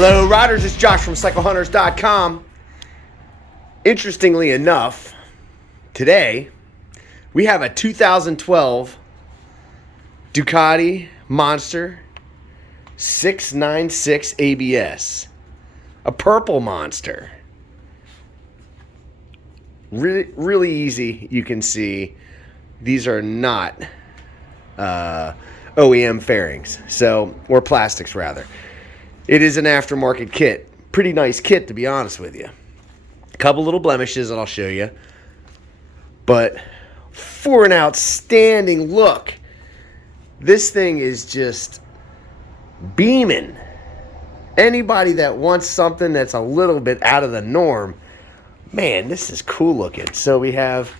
Hello riders, it's Josh from CycleHunters.com. Interestingly enough, today we have a 2012 Ducati Monster 696 ABS. A purple monster. Really easy, you can see. These are not OEM fairings, or plastics rather. It is an aftermarket kit. Pretty nice kit, to be honest with you. A couple little blemishes that I'll show you. But for an outstanding look, this thing is just beaming. Anybody that wants something that's a little bit out of the norm, man, this is cool looking. So we have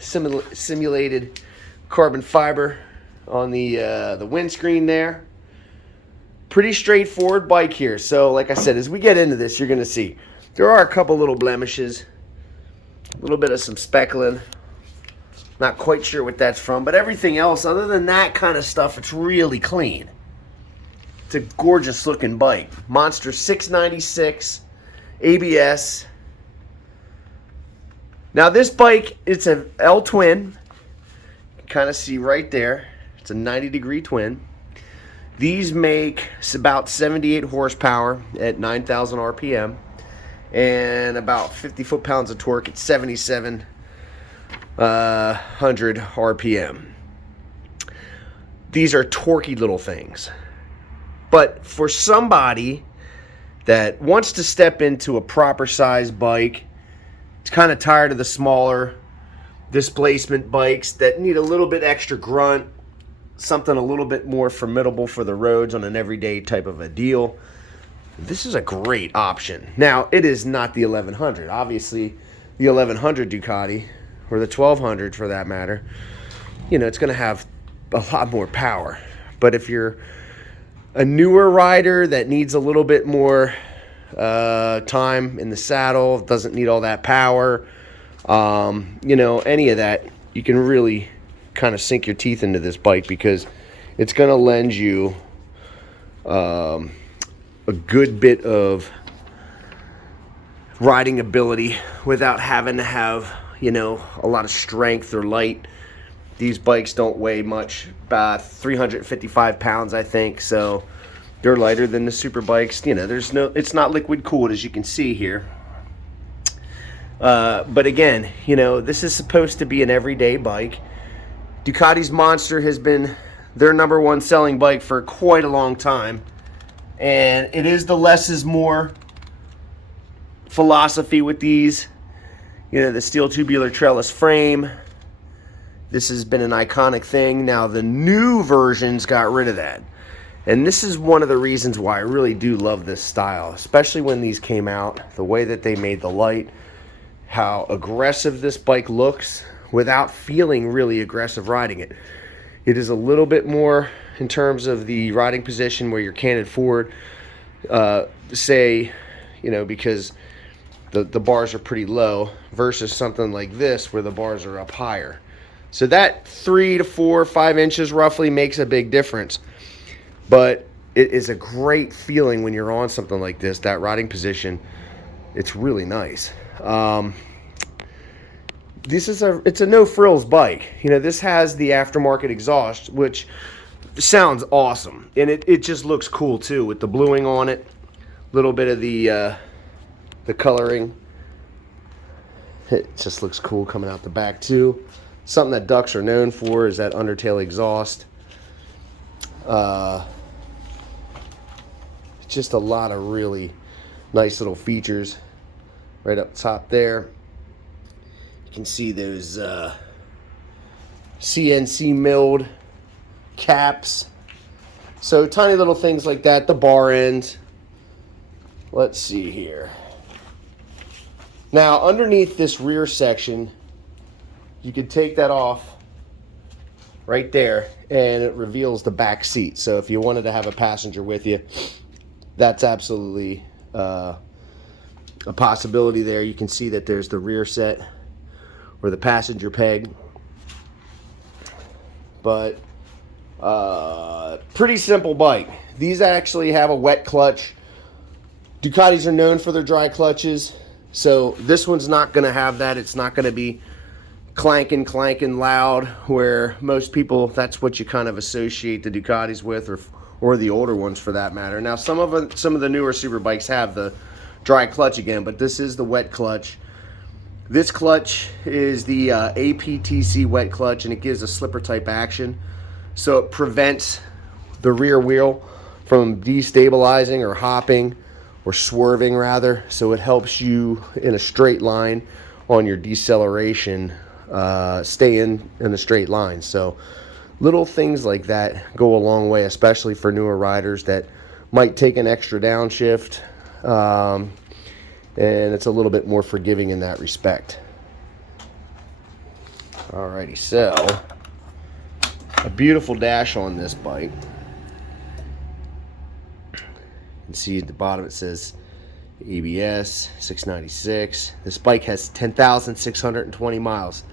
simulated carbon fiber on the windscreen there. Pretty straightforward bike here. So like I said, as we get into this, you're going to see there are a couple little blemishes, a little bit of some speckling. Not quite sure what that's from, but everything else other than that kind of stuff, it's really clean. It's a gorgeous looking bike. Monster 696 ABS. Now this bike, it's an L twin. You can kind of see right there. It's a 90-degree twin. These make about 78 horsepower at 9,000 RPM and about 50 foot-pounds of torque at 7,700 RPM. These are torquey little things. But for somebody that wants to step into a proper size bike, it's kind of tired of the smaller displacement bikes that need a little bit extra grunt, something a little bit more formidable for the roads on an everyday type of a deal, this is a great option. Now, it is not the 1100. Obviously, the 1100 Ducati, or the 1200 for that matter, it's going to have a lot more power. But if you're a newer rider that needs a little bit more time in the saddle, doesn't need all that power, any of that, you can really kind of sink your teeth into this bike because it's going to lend you a good bit of riding ability without having to have a lot of strength or light. These bikes don't weigh much, about 355 pounds I think, so they're lighter than the super bikes. It's not liquid cooled, as you can see here. But again, this is supposed to be an everyday bike. Ducati's Monster has been their #1 selling bike for quite a long time. And it is the less is more philosophy with these. The steel tubular trellis frame. This has been an iconic thing. Now, the new versions got rid of that. And this is one of the reasons why I really do love this style, especially when these came out. The way that they made the light, how aggressive this bike looks, without feeling really aggressive riding it. It is a little bit more in terms of the riding position where you're canted forward, because the bars are pretty low versus something like this where the bars are up higher. So that 3 to 4 or 5 inches roughly makes a big difference. But it is a great feeling when you're on something like this, that riding position. It's really nice. It's a no frills bike. This has the aftermarket exhaust, which sounds awesome, and it just looks cool too with the bluing on it. A little bit of the coloring. It just looks cool coming out the back too. Something that Ducks are known for is that undertail exhaust. Just a lot of really nice little features right up top there. You can see those CNC milled caps. So tiny little things like that. The bar ends. Let's see here. Now underneath this rear section, you could take that off right there and it reveals the back seat. So if you wanted to have a passenger with you, that's absolutely a possibility there. You can see that there's the rear set or the passenger peg. But pretty simple bike. These actually have a wet clutch Ducatis are known for their dry clutches, so this one's not going to have that. It's not going to be clanking loud, where most people, that's what you kind of associate the Ducatis with, or the older ones for that matter. Now some of the newer super bikes have the dry clutch again, but this is the wet clutch. This clutch is the APTC wet clutch, and it gives a slipper type action, so it prevents the rear wheel from destabilizing or hopping or swerving rather. So it helps you in a straight line on your deceleration, stay in a straight line. So little things like that go a long way, especially for newer riders that might take an extra downshift, and it's a little bit more forgiving in that respect. Alrighty, so a beautiful dash on this bike. You can see at the bottom it says ABS 696. This bike has 10,620 miles.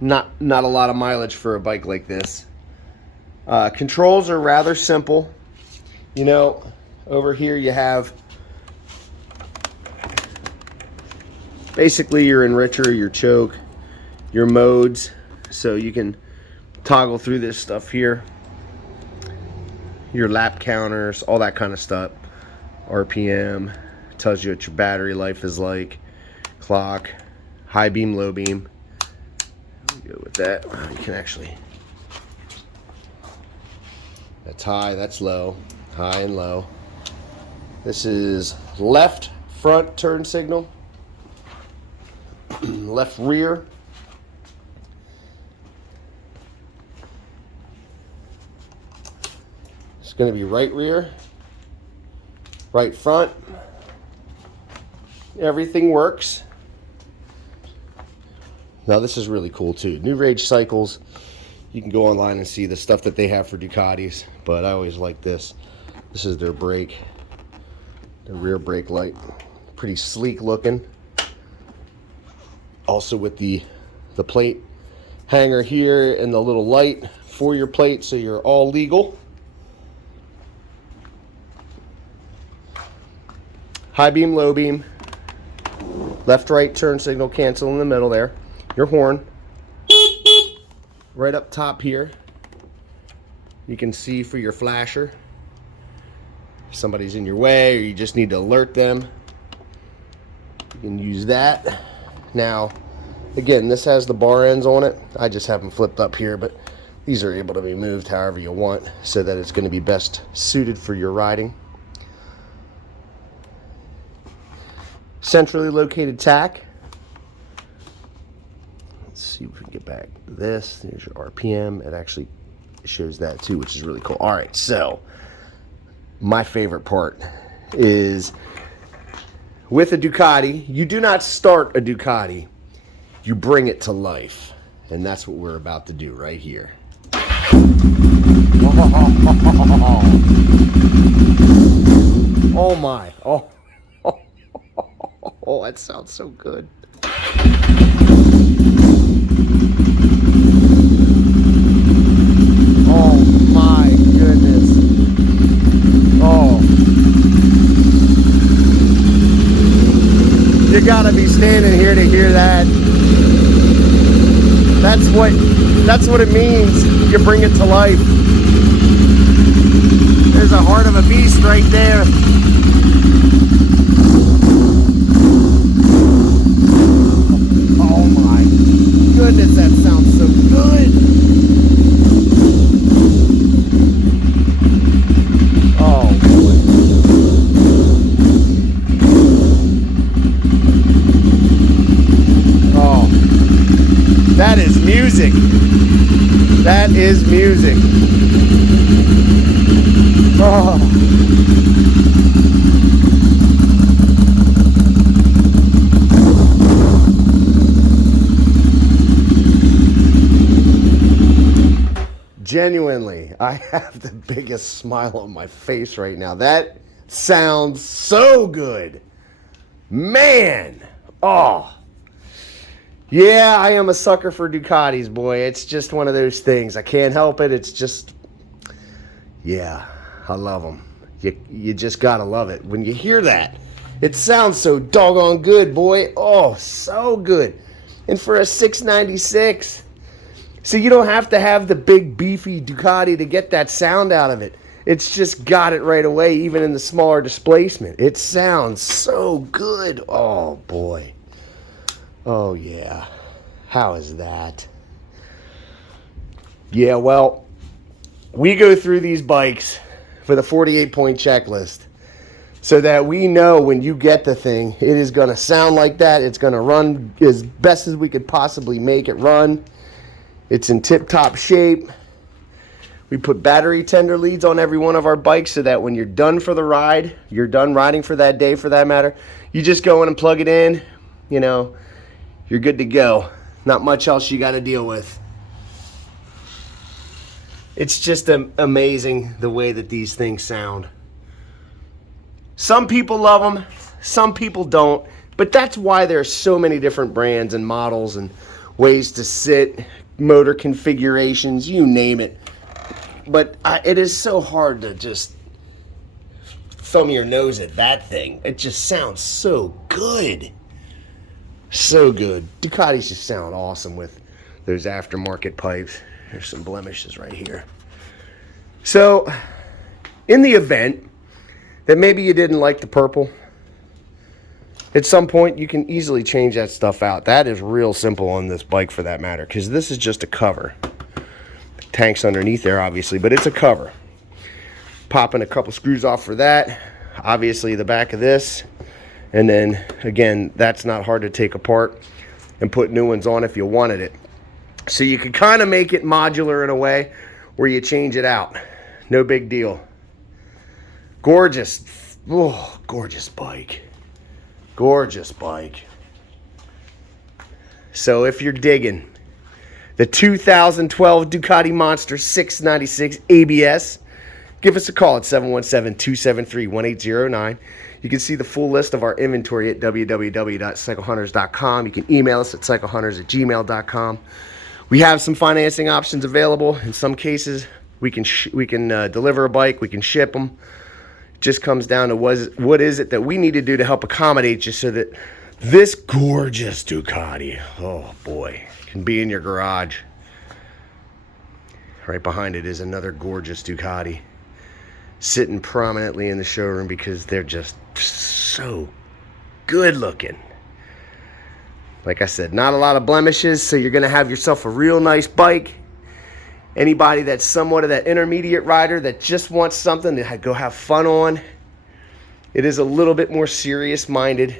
Not a lot of mileage for a bike like this. Controls are rather simple. You know, over here you have basically your enricher, your choke, your modes, so you can toggle through this stuff here. Your lap counters, all that kind of stuff. RPM, tells you what your battery life is like. Clock, high beam, low beam. Go with that. You can actually, that's high, that's low, high and low. This is left front turn signal, left rear, it's going to be right rear, right front. Everything works. Now this is really cool too. New Rage Cycles, you can go online and see the stuff that they have for Ducatis, but I always like this. This is their brake, the rear brake light. Pretty sleek looking. Also with the plate hanger here and the little light for your plate, so you're all legal. High beam, low beam, left right turn signal cancel in the middle there. Your horn right up top here, you can see for your flasher. If somebody's in your way or you just need to alert them, you can use that. Now again, this has the bar ends on it. I just have them flipped up here, but these are able to be moved however you want so that it's going to be best suited for your riding. Centrally located tack. Let's see if we can get back to this. There's your RPM. It actually shows that too, which is really cool. All right, so my favorite part is with a Ducati, you do not start a Ducati, you bring it to life. And that's what we're about to do right here. Oh my. Oh, that sounds so good. Oh my goodness. Oh. You gotta be standing here to hear that. That's what it means. You bring it to life. There's a heart of a beast right there. Oh my goodness, that sounds so good. Oh boy. Oh, that is music. That is music. Oh. Genuinely, I have the biggest smile on my face right now. That sounds so good. Man. Oh. Yeah, I am a sucker for Ducatis, boy. It's just one of those things. I can't help it. It's just, yeah, I love them. You just gotta love it. When you hear that, It sounds so doggone good, boy. Oh, so good. And for a 696, so you don't have to have the big beefy Ducati to get that sound out of it. It's just got it right away, even in the smaller displacement. It sounds so good. Oh, boy. Oh, yeah. How is that? Yeah, well, we go through these bikes with a 48-point checklist so that we know when you get the thing, it is going to sound like that. It's going to run as best as we could possibly make it run. It's in tip-top shape. We put battery tender leads on every one of our bikes so that when you're done for the ride, you're done riding for that day for that matter, you just go in and plug it in, you know, you're good to go. Not much else you got to deal with. It's just amazing the way that these things sound. Some people love them, some people don't, but that's why there's so many different brands and models and ways to sit, motor configurations, you name it. But it is so hard to just thumb your nose at that thing. It just sounds so good. So good. Ducatis just sound awesome with those aftermarket pipes. There's some blemishes right here. So, in the event that maybe you didn't like the purple, at some point you can easily change that stuff out. That is real simple on this bike for that matter, because this is just a cover. The tank's underneath there obviously, but it's a cover. Popping a couple screws off for that. Obviously the back of this. And then again, that's not hard to take apart and put new ones on if you wanted it. So you can kind of make it modular in a way where you change it out. No big deal. Gorgeous. Oh, gorgeous bike. Gorgeous bike. So if you're digging the 2012 Ducati Monster 696 ABS, give us a call at 717-273-1809. You can see the full list of our inventory at www.cyclehunters.com. You can email us at cyclehunters@gmail.com. We have some financing options available. In some cases, we can deliver a bike, we can ship them. It just comes down to what is it that we need to do to help accommodate you so that this gorgeous Ducati, oh boy, can be in your garage. Right behind it is another gorgeous Ducati sitting prominently in the showroom because they're just so good looking. Like I said, not a lot of blemishes, so you're going to have yourself a real nice bike. Anybody that's somewhat of that intermediate rider that just wants something to go have fun on, it is a little bit more serious-minded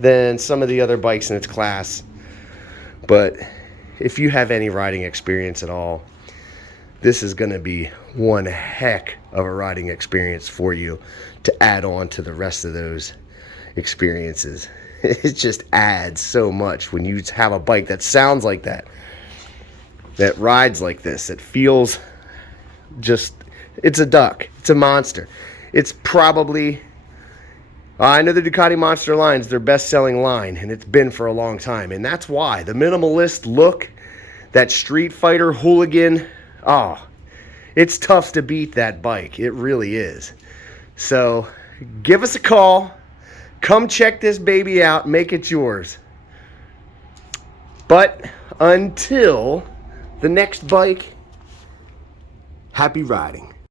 than some of the other bikes in its class. But if you have any riding experience at all, this is going to be one heck of a riding experience for you to add on to the rest of those experiences. It just adds so much when you have a bike that sounds like that rides like this. It feels just, it's a duck. It's a monster. It's probably, I know the Ducati Monster line is their best-selling line, and it's been for a long time. And that's why. The minimalist look, that Street Fighter hooligan, it's tough to beat that bike. It really is. So give us a call. Come check this baby out. Make it yours. But until the next bike, happy riding.